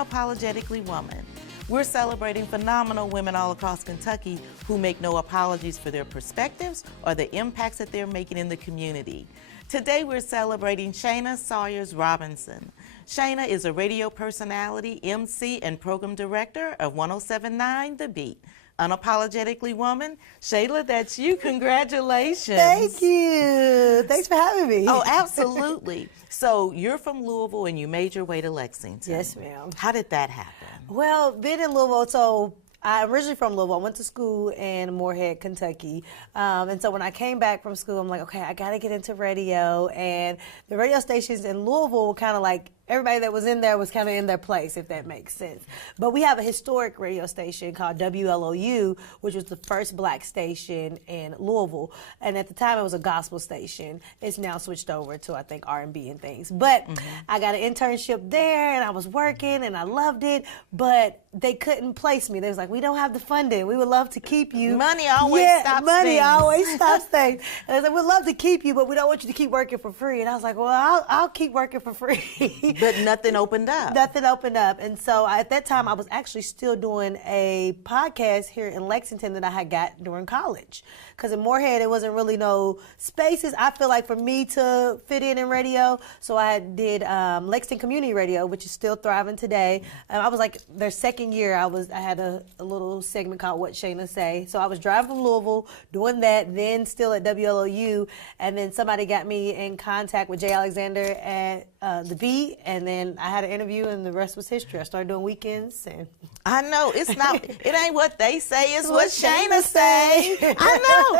Unapologetically Woman. We're celebrating phenomenal women all across Kentucky who make no apologies for their perspectives or the impacts that they're making in the community. Today we're celebrating Shauna Sawyers Robinson. Shauna is a radio personality, MC, and program director of 107.9 The Beat. Unapologetically Woman. Shayla, that's you. Congratulations. Thank you. Thanks for having me. Oh, absolutely. So you're from Louisville and you made your way to Lexington. Yes, ma'am. How did that happen? Well, being in Louisville, so I'm originally from Louisville. I went to school in Moorhead, Kentucky. And so when I came back from school, I'm like, okay, I got to get into radio. And the radio stations in Louisville were kind of like, everybody that was in there was kind of in their place, if that makes sense. But we have a historic radio station called WLOU, which was the first black station in Louisville. And at the time, it was a gospel station. It's now switched over to, I think, R&B and things. But I got an internship there, and I was working, and I loved it. But they couldn't place me. They was like, we don't have the funding. We would love to keep you. Money always stops money things. always stops things. And they said, we'd love to keep you, but we don't want you to keep working for free. And I was like, well, I'll keep working for free. But nothing opened up. Nothing opened up. And so at that time, I was actually still doing a podcast here in Lexington that I had got during college. Because in Moorhead, there wasn't really no spaces, I feel like, for me to fit in radio. So I did Lexington Community Radio, which is still thriving today. I was like, their second year, I had a little segment called What Shauna Say. So I was driving from Louisville, doing that, then still at WLOU. And then somebody got me in contact with Jay Alexander at The Beat. And then I had an interview, and the rest was history. I started doing weekends. And I know. It's not, it ain't what they say, it's what Shauna say. I know.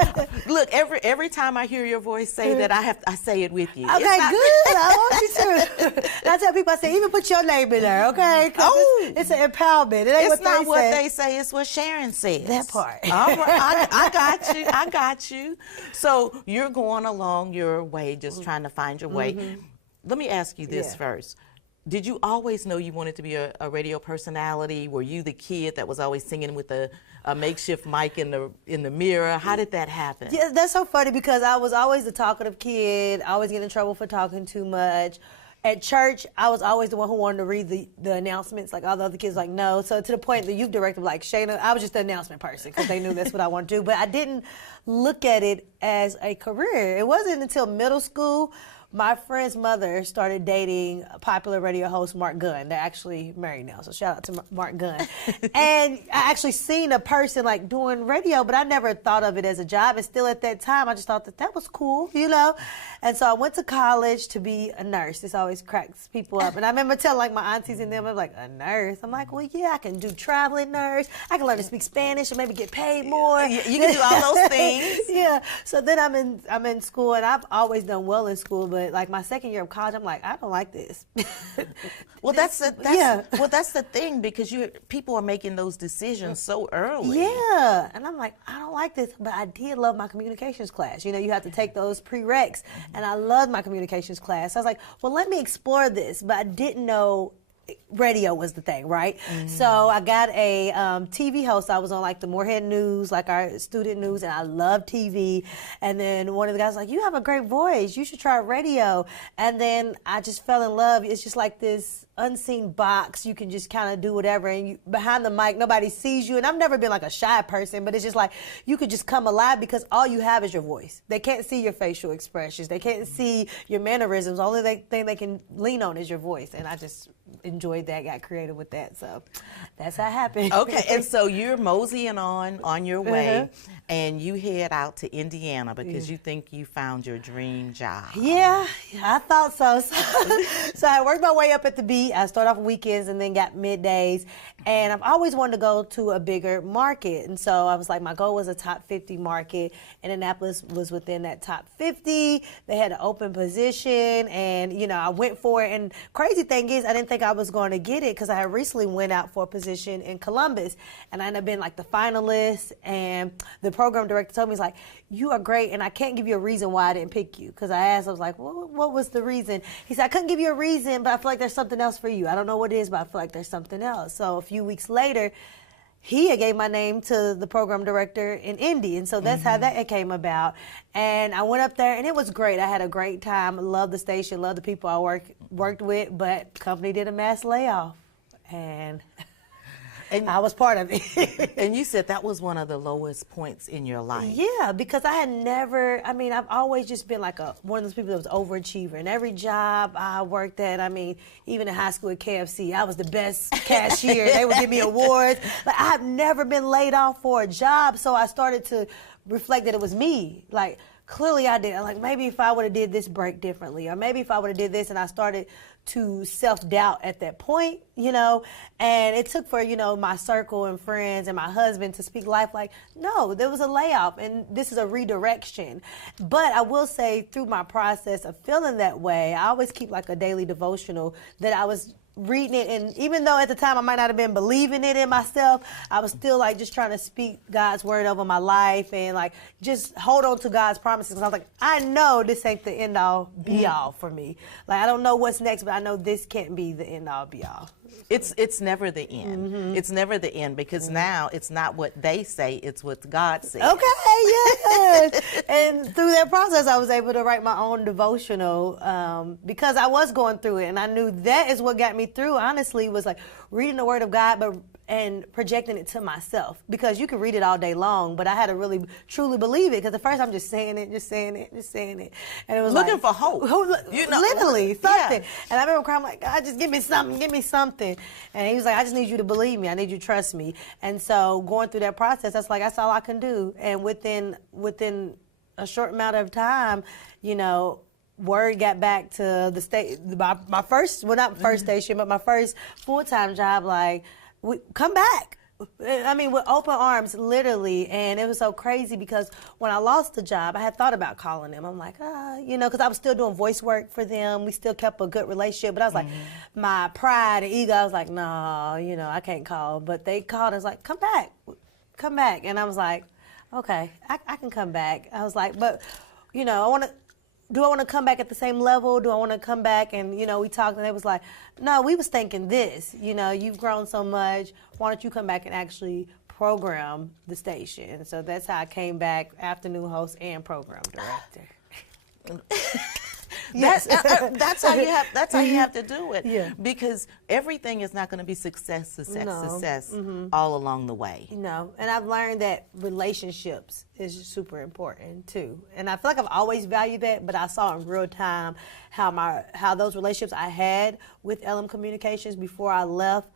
Look, every time I hear your voice say that, I say it with you. Okay, good. I want you to. And I tell people, I say, even put your name in there, okay? Oh. It's an empowerment. It ain't It's not what say. they say, it's what Sharon says. That part. All right, I got you. So you're going along your way, just trying to find your way. Let me ask you this first. Did you always know you wanted to be a radio personality? Were you the kid that was always singing with a makeshift mic in the mirror? How did that happen? Yeah, that's so funny because I was always the talkative kid. I always get in trouble for talking too much. At church, I was always the one who wanted to read the announcements. Like all the other kids, like no. So to the point the youth director, like Shauna, I was just the announcement person because they knew that's what I wanted to do. But I didn't look at it as a career. It wasn't until middle school. My friend's mother started dating a popular radio host, Mark Gunn. They're actually married now, so shout out to Mark Gunn. And I actually seen a person like doing radio, but I never thought of it as a job. And still at that time, I just thought that was cool, you know? And so I went to college to be a nurse. This always cracks people up. And I remember telling like my aunties and them, I'm like, a nurse? I'm like, well, yeah, I can do traveling nurse. I can learn to speak Spanish and maybe get paid more. You can do all those things. Yeah. So then I'm in school, and I've always done well in school, but like my second year of college, I'm like, I don't like this. Well, that's the thing because people are making those decisions so early. Yeah, and I'm like, I don't like this, but I did love my communications class. You know, you have to take those prereqs, and I loved my communications class. I was like, well, let me explore this, but I didn't know radio was the thing, right? So I got a TV host. I was on like the Moorhead News, like our student news, and I love TV. And then one of the guys was like, you have a great voice. You should try radio. And then I just fell in love. It's just like this unseen box. You can just kind of do whatever. And behind the mic, nobody sees you. And I've never been like a shy person, but it's just like you could just come alive because all you have is your voice. They can't see your facial expressions. They can't see your mannerisms. The only thing they can lean on is your voice. And I just enjoyed that, got creative with that. So that's how it happened. Okay, and so you're moseying on your way, and you head out to Indiana because you think you found your dream job. Yeah, I thought so. So I worked my way up at the Beat. I started off weekends and then got middays. And I've always wanted to go to a bigger market. And so I was like, my goal was a top 50 market. Indianapolis was within that top 50. They had an open position, and, you know, I went for it. And crazy thing is, I didn't think I was going to get it because I had recently went out for a position in Columbus. And I ended up being like the finalist. And the program director told me, he's like, you are great, and I can't give you a reason why I didn't pick you. Because I asked, I was like, well, what was the reason? He said, I couldn't give you a reason, but I feel like there's something else for you. I don't know what it is, but I feel like there's something else. So a few weeks later, he had gave my name to the program director in Indy, and so that's how that came about. And I went up there, and it was great. I had a great time. Loved the station, loved the people I worked with, but company did a mass layoff. and And I was part of it. And you said that was one of the lowest points in your life. Yeah, because I had never, I mean, I've always just been like one of those people that was overachiever. And every job I worked at, I mean, even in high school at KFC, I was the best cashier. They would give me awards. Like, I have never been laid off for a job, so I started to reflect that it was me. Like, clearly I did. Like, maybe if I would have did this break differently, or maybe if I would have did this, and I started to self-doubt at that point, you know, and it took for, you know, my circle and friends and my husband to speak life like, no, there was a layoff and this is a redirection. But I will say through my process of feeling that way, I always keep like a daily devotional that I was reading it, and even though at the time I might not have been believing it in myself, I was still like just trying to speak God's word over my life and like just hold on to God's promises. I was like, I know this ain't the end all be all for me. Like, I don't know what's next, but I know this can't be the end all be all. It's never the end. It's never the end, because now it's not what they say, it's what God says. Okay, yes. And through that process, I was able to write my own devotional because I was going through it, and I knew that is what got me through, honestly, was like reading the Word of God, and projecting it to myself, because you can read it all day long, but I had to really truly believe it, because at first I'm just saying it, and it was looking like, for hope. You know, literally something. And I remember crying like, God, just give me something. And he was like, I just need you to believe me. I need you to trust me. And so going through that process, that's all I can do. And within a short amount of time, you know, word got back to the state, my first, well, not first station, but my first full-time job, like, come back. I mean, with open arms, literally. And it was so crazy because when I lost the job, I had thought about calling them. I'm like, you know, because I was still doing voice work for them. We still kept a good relationship. But I was like, my pride and ego, I was like, no, you know, I can't call. But they called and was like, come back. And I was like, okay, I can come back. I was like, but, you know, do I want to come back at the same level? Do I want to come back? And, you know, we talked, and they was like, no, we was thinking this. You know, you've grown so much. Why don't you come back and actually program the station? And so that's how I came back, afternoon host and program director. Yes. That's how you have to do it. Yeah. Because everything is not going to be success all along the way. No, and I've learned that relationships is super important too. And I feel like I've always valued that, but I saw in real time how those relationships I had with LM Communications before I left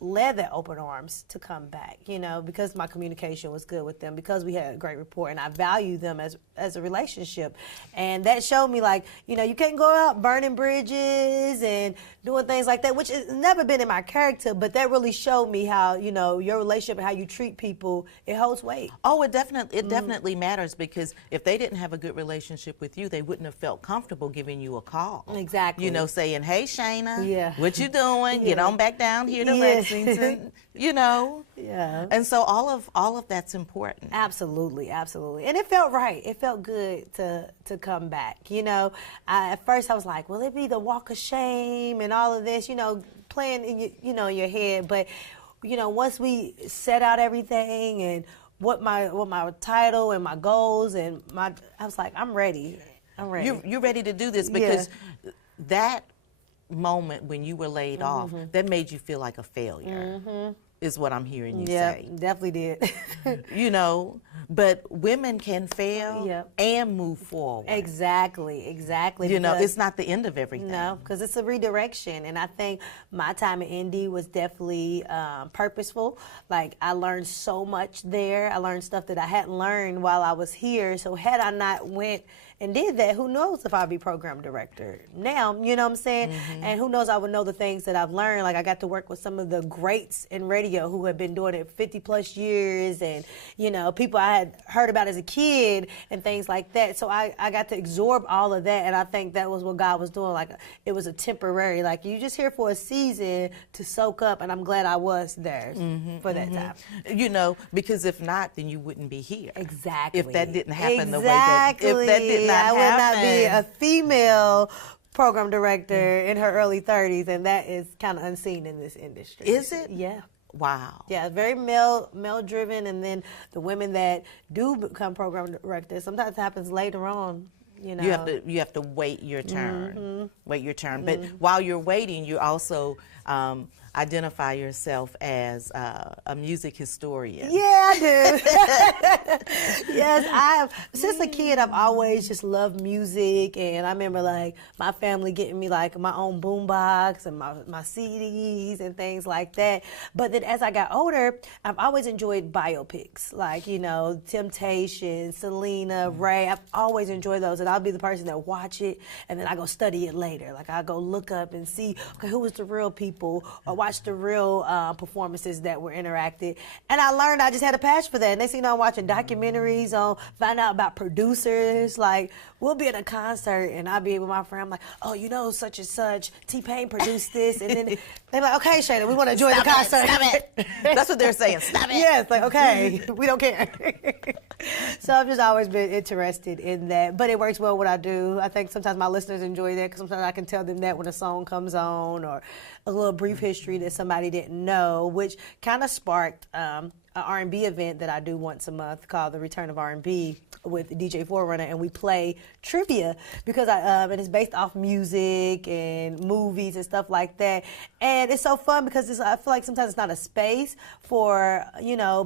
led that open arms to come back, you know, because my communication was good with them, because we had a great rapport, and I value them as a relationship. And that showed me, like, you know, you can't go out burning bridges and doing things like that, which has never been in my character, but that really showed me how, you know, your relationship and how you treat people, it holds weight. Oh, it definitely matters, because if they didn't have a good relationship with you, they wouldn't have felt comfortable giving you a call. Exactly. You know, saying, hey, Shauna, Yeah. what you doing? Yeah. Get on back down here to Yeah. Lexington, you know. Yeah. And so all of that's important. Absolutely, absolutely. And it felt right. It felt good to come back. You know, at first I was like, will it be the walk of shame and all of this, you know, playing in your head. But, you know, once we set out everything and what my title and my goals and I was like, I'm ready. You're ready to do this, because that moment when you were laid off, that made you feel like a failure, is what I'm hearing you say. Yeah, definitely did. You know, but women can fail and move forward. Exactly. You know, it's not the end of everything. No, because it's a redirection. And I think my time at Indy was definitely purposeful. Like, I learned so much there. I learned stuff that I hadn't learned while I was here. So had I not went and did that, who knows if I'd be program director now, you know what I'm saying? And who knows, I would know the things that I've learned. Like, I got to work with some of the greats in radio who have been doing it 50 plus years, and, you know, people I had heard about as a kid and things like that. So I got to absorb all of that, and I think that was what God was doing. Like, it was a temporary, like, you're just here for a season to soak up, and I'm glad I was there for that time. You know, because if not, then you wouldn't be here. Exactly. If that didn't happen the way that, if that did not I would happen. not be a female program director in her early 30s, and that is kind of unseen in this industry. Is it? Yeah. Wow. Yeah, very male driven, and then the women that do become program directors, sometimes it happens later on. You know, you have to wait your turn. Wait your turn. But while you're waiting, you're also identify yourself as a music historian. Yeah, I do. Yes, I have. Since a kid, I've always just loved music, and I remember like my family getting me like my own boombox and my CDs and things like that. But then as I got older, I've always enjoyed biopics, like Temptation, Selena, Ray. I've always enjoyed those, and I'll be the person that watch it, and then I go study it later. Like I go look up and see, okay, who was the real people, or watch the real performances that were interacted. And I learned I just had a passion for that. And next thing you know, I'm watching documentaries on, find out about producers. Like, we'll be at a concert and I'll be with my friend. I'm like, oh, such and such, T-Pain produced this. And then they're like, okay, Shauna, we want to enjoy the concert. Stop it. That's what they're saying. Stop it. Yeah, it's like, okay, we don't care. So I've just always been interested in that. But it works well what I do. I think sometimes my listeners enjoy that because sometimes I can tell them that when a song comes on, or a little brief history that somebody didn't know, which kind of sparked an R&B event that I do once a month called The Return of R&B with DJ Forerunner, and we play trivia because and it's based off music and movies and stuff like that. And it's so fun because I feel like sometimes it's not a space for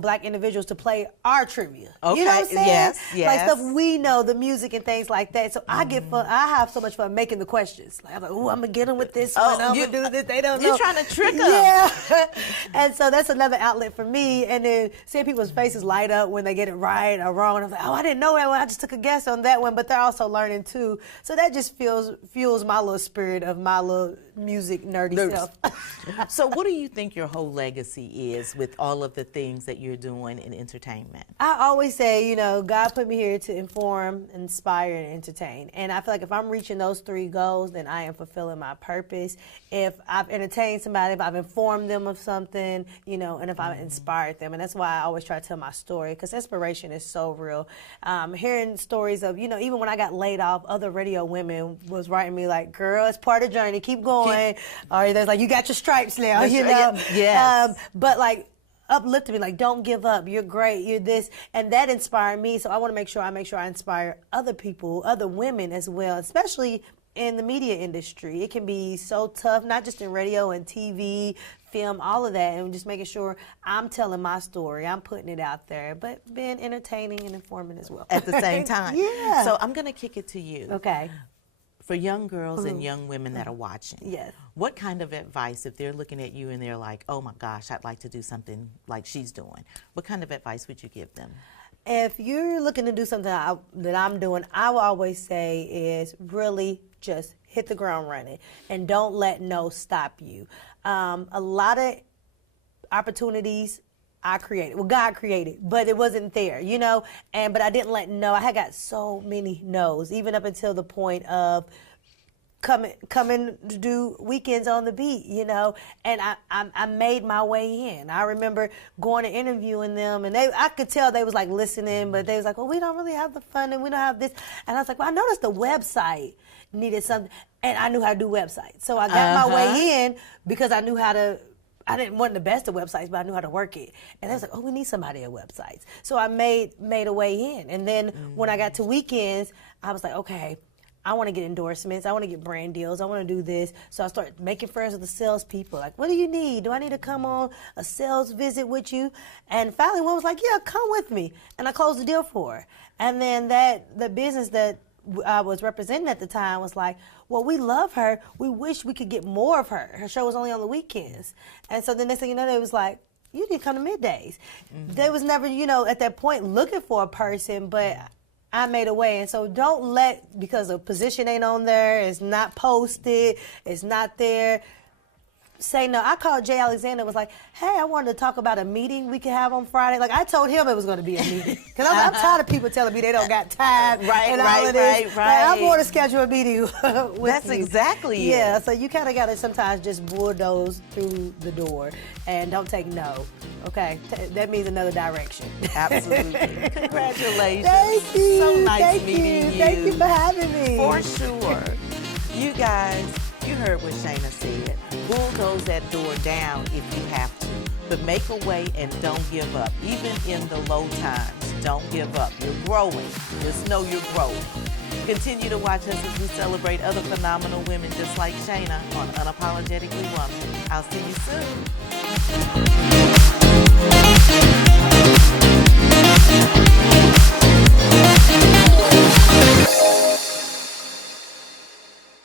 Black individuals to play our trivia. Okay. You know what I'm saying? Yes. Like stuff we know, the music and things like that. So I get fun. I have so much fun making the questions. Like I'm like, I'm gonna get them with this one. I'm gonna do this. They don't know. You're trying to trick them. Yeah. And so that's another outlet for me. And then seeing people's faces light up when they get it right or wrong. And I'm like, I didn't know that one. I just took a guess on that one. But they're also learning too. So that just fuels my little spirit of my little music nerdy self. So what do you think your whole legacy is with all of the things that you're doing in entertainment? I always say, God put me here to inform, inspire, and entertain. And I feel like if I'm reaching those three goals, then I am fulfilling my purpose. If I've entertained somebody, if I've informed them of something, and if I've inspired them. And that's why I always try to tell my story, because inspiration is so real. Hearing stories of, even when I got laid off, other radio women was writing me like, girl, it's part of the journey, keep going. Or there's like, you got your stripes now, Yes. But like, uplifted me, like, don't give up, you're great, you're this, and that inspired me. So I want to make sure I inspire other people, other women as well, especially in the media industry. It can be so tough, not just in radio and TV, film, all of that, and just making sure I'm telling my story, I'm putting it out there, but being entertaining and informative as well. At the same time. Yeah. So I'm going to kick it to you. Okay. For young girls and young women that are watching, yes, what kind of advice, if they're looking at you and they're like, oh my gosh, I'd like to do something like she's doing, what kind of advice would you give them? If you're looking to do something that I'm doing, I will always say is really just hit the ground running and don't let no stop you. A lot of opportunities I created, God created, but it wasn't there, but I didn't let no. I had got so many no's, even up until the point of coming to do weekends on the beat, and I made my way in. I remember going and interviewing them, and I could tell they was like listening, but they was like, well, we don't really have the funding, we don't have this. And I was like, well, I noticed the website needed something, and I knew how to do websites. So I got my way in because I knew how to. I didn't want the best of websites, but I knew how to work it. And I was like, oh, we need somebody at websites. So I made a way in. And then when I got to weekends, I was like, okay, I want to get endorsements. I want to get brand deals. I want to do this. So I started making friends with the salespeople. Like, what do you need? Do I need to come on a sales visit with you? And finally one was like, yeah, come with me. And I closed the deal for her. And then the business that I was representing at the time was like, well, we love her. We wish we could get more of her. Her show was only on the weekends. And so the next thing you know, they was like, you need to come to middays. They was never, at that point looking for a person, but I made a way. And so don't let, because a position ain't on there, it's not posted, it's not there, say no. I called Jay Alexander, was like, hey, I wanted to talk about a meeting we could have on Friday. Like, I told him it was going to be a meeting. Because I'm tired of people telling me they don't got time and all of this. Like, I want to schedule a meeting with That's me. Exactly Yeah, it. so you kind of got to sometimes just bulldoze through the door and don't take no. Okay? That means another direction. Absolutely. Congratulations. Thank you. So nice Thank meeting you. Thank you for having me. For sure. You guys, you heard what Shauna said. Bulldoze that door down if you have to. But make a way and don't give up. Even in the low times, don't give up. You're growing. Just know you're growing. Continue to watch us as we celebrate other phenomenal women just like Shauna on Unapologetically Woman. I'll see you soon.